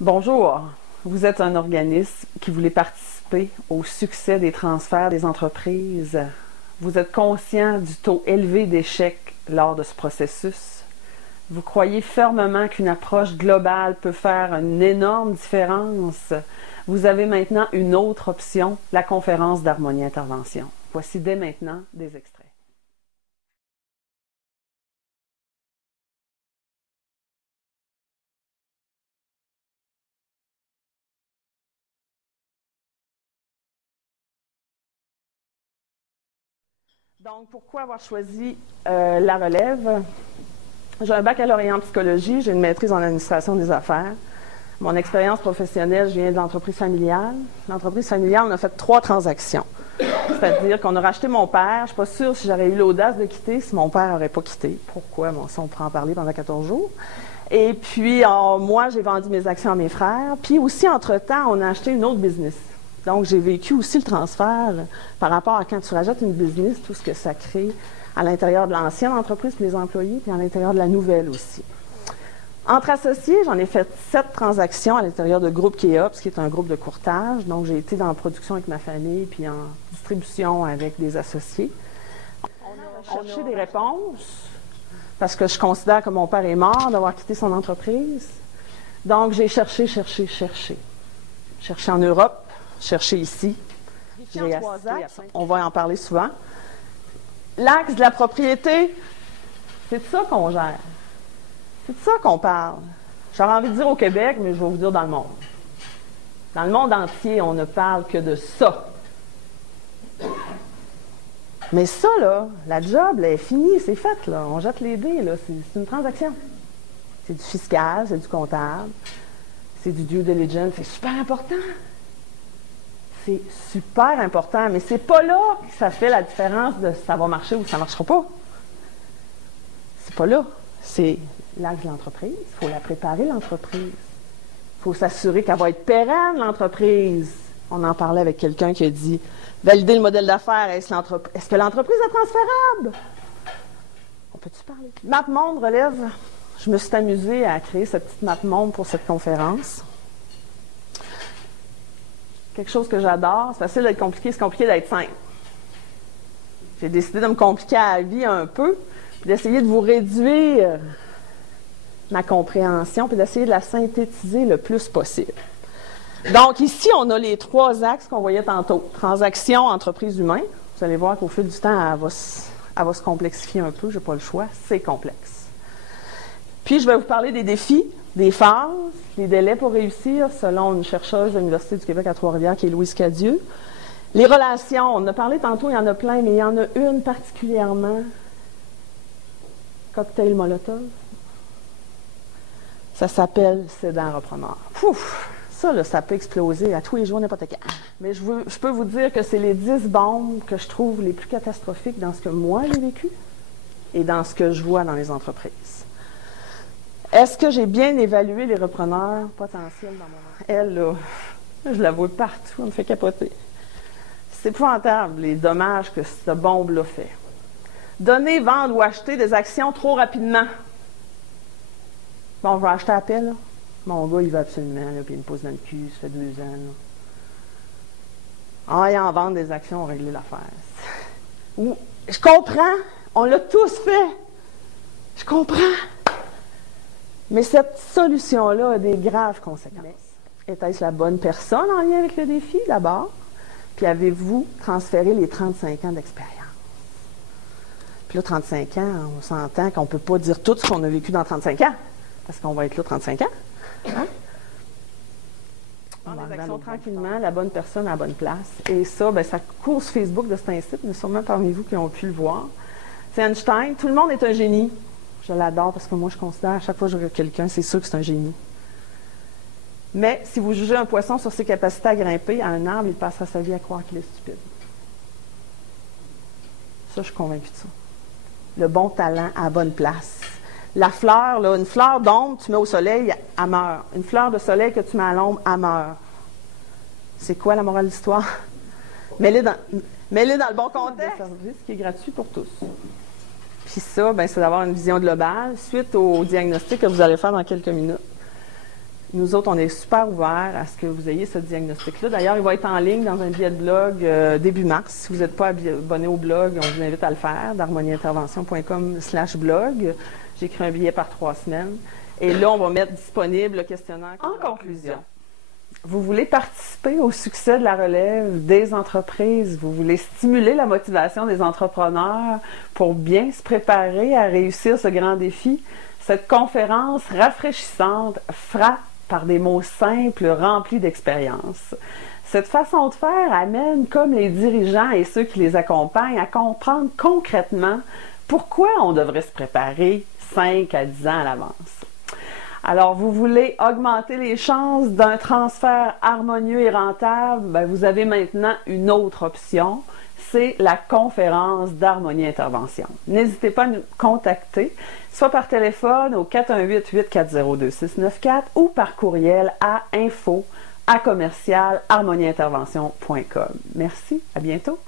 Bonjour, vous êtes un organisme qui voulait participer au succès des transferts des entreprises. Vous êtes conscient du taux élevé d'échec lors de ce processus. Vous croyez fermement qu'une approche globale peut faire une énorme différence. Vous avez maintenant une autre option, la conférence d'Harmonie Intervention. Voici dès maintenant des extraits. Donc, pourquoi avoir choisi la relève? J'ai un baccalauréat en psychologie, j'ai une maîtrise en administration des affaires. Mon expérience professionnelle, je viens de l'entreprise familiale. L'entreprise familiale, on a fait 3 transactions. C'est-à-dire qu'on a racheté mon père. Je ne suis pas sûre si j'aurais eu l'audace de quitter si mon père n'aurait pas quitté. Pourquoi? Bon, ça, on pourra en parler pendant 14 jours. Et puis, moi, j'ai vendu mes actions à mes frères. Puis aussi, entre-temps, on a acheté une autre business. Donc, j'ai vécu aussi le transfert par rapport à quand tu rajoutes une business, tout ce que ça crée à l'intérieur de l'ancienne entreprise pour les employés, puis à l'intérieur de la nouvelle aussi. Entre associés, j'en ai fait 7 transactions à l'intérieur de groupe Keops, qui est un groupe de courtage. Donc, j'ai été dans la production avec ma famille, puis en distribution avec des associés. On a cherché des réponses, parce que je considère que mon père est mort d'avoir quitté son entreprise. Donc, j'ai cherché. Cherché en Europe, cherché ici. J'ai 3 axes, on va en parler souvent. L'axe de la propriété, c'est de ça qu'on gère. C'est de ça qu'on parle. J'aurais envie de dire au Québec, mais je vais vous dire dans le monde. Dans le monde entier, on ne parle que de ça. Mais ça, là, la job, là, est finie, c'est fait, là. On jette les dés, là. C'est une transaction. C'est du fiscal, c'est du comptable, c'est du due diligence, c'est super important. C'est super important, mais c'est pas là que ça fait la différence de si ça va marcher ou si ça ne marchera pas. C'est pas là. C'est l'axe de l'entreprise. Il faut la préparer, l'entreprise. Il faut s'assurer qu'elle va être pérenne, l'entreprise. On en parlait avec quelqu'un qui a dit valider le modèle d'affaires. Est-ce que l'entreprise est transférable? On peut-tu parler? MapMonde relève. Je me suis amusée à créer cette petite MapMonde pour cette conférence. Quelque chose que j'adore. C'est facile d'être compliqué, c'est compliqué d'être simple. J'ai décidé de me compliquer à la vie un peu, puis d'essayer de vous réduire ma compréhension, puis d'essayer de la synthétiser le plus possible. Donc ici, on a les 3 axes qu'on voyait tantôt. Transaction, entreprise, humain. Vous allez voir qu'au fil du temps, elle va se complexifier un peu. Je n'ai pas le choix. C'est complexe. Puis, je vais vous parler des défis, des phases, les délais pour réussir, selon une chercheuse de l'Université du Québec à Trois-Rivières, qui est Louise Cadieux. Les relations, on en a parlé tantôt, il y en a plein, mais il y en a une particulièrement. Cocktail Molotov. Ça s'appelle cédant-repreneur. Pouf! Ça, là, ça peut exploser à tous les jours, n'importe quand. Mais je peux vous dire que c'est les 10 bombes que je trouve les plus catastrophiques dans ce que moi j'ai vécu et dans ce que je vois dans les entreprises. Est-ce que j'ai bien évalué les repreneurs potentiels dans mon... Elle, là, je la vois partout, elle me fait capoter. C'est épouvantable, les dommages que cette bombe-là fait. Donner, vendre ou acheter des actions trop rapidement. Bon, je vais acheter à paix, là. Mon gars, il veut absolument, là, puis il me pose dans le cul, ça fait 2 ans, là. Ah, et en vendre des actions, on va régler l'affaire. Je comprends, on l'a tous fait. Je comprends. Mais cette solution-là a des graves conséquences. Était-ce la bonne personne en lien avec le défi, d'abord? Puis avez-vous transféré les 35 ans d'expérience? Puis là, 35 ans, on s'entend qu'on ne peut pas dire tout ce qu'on a vécu dans 35 ans, parce qu'on va être là 35 ans. Hein? On va les actions tranquillement, la bonne personne à la bonne place. Et ça, bien, ça court sur Facebook de cet incite, mais sûrement parmi vous qui ont pu le voir. C'est Einstein. Tout le monde est un génie. Je l'adore parce que moi, je considère, à chaque fois que je regarde quelqu'un, c'est sûr que c'est un génie. Mais si vous jugez un poisson sur ses capacités à grimper à un arbre, il passera sa vie à croire qu'il est stupide. Ça, je suis convaincue de ça. Le bon talent à la bonne place. La fleur, là, une fleur d'ombre, tu mets au soleil, elle meurt. Une fleur de soleil que tu mets à l'ombre, elle meurt. C'est quoi la morale de l'histoire? Mets-les dans le bon contexte. C'est un service qui est gratuit pour tous. Puis ça, ben, c'est d'avoir une vision globale suite au diagnostic que vous allez faire dans quelques minutes. Nous autres, on est super ouverts à ce que vous ayez ce diagnostic-là. D'ailleurs, il va être en ligne dans un billet de blog début mars. Si vous n'êtes pas abonné au blog, on vous invite à le faire, d'harmonieintervention.com/blog. J'ai écrit un billet par 3 semaines. Et là, on va mettre disponible le questionnaire. En conclusion, vous voulez participer au succès de la relève des entreprises, vous voulez stimuler la motivation des entrepreneurs pour bien se préparer à réussir ce grand défi. Cette conférence rafraîchissante frappe par des mots simples remplis d'expérience. Cette façon de faire amène, comme les dirigeants et ceux qui les accompagnent, à comprendre concrètement pourquoi on devrait se préparer 5 à 10 ans à l'avance. Alors, vous voulez augmenter les chances d'un transfert harmonieux et rentable? Bien, vous avez maintenant une autre option, c'est la conférence d'Harmonie Intervention. N'hésitez pas à nous contacter, soit par téléphone au 418-840-2694 ou par courriel à info@harmonieintervention.com. Merci, à bientôt.